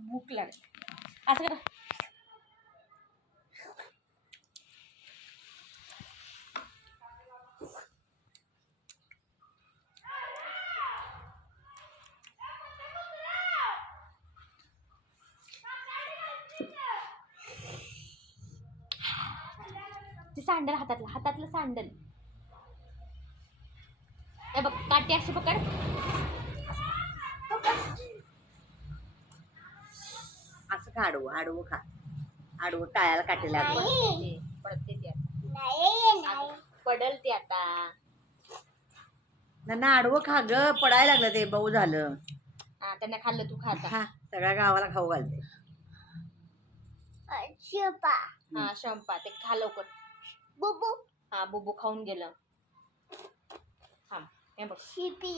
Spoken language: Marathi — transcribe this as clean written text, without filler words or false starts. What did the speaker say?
भूक लागली असं करा. ते सँडल हातातलं सँडल हे बघ काठी अशी पकड. असं खा आडवं आडवं खा आडवं टाळ्याला काटे लागले पडल ते आता ना आडवं खा ग पडायला लागलं ते बहु झालं. हा त्यांना खाल्लं तू खाता. हा सगळ्या गावाला खाऊ घालते. हा शंपा ते खा लवकर. बुबू हा बुबू खाऊन गेलं. हा हे बघ शिपी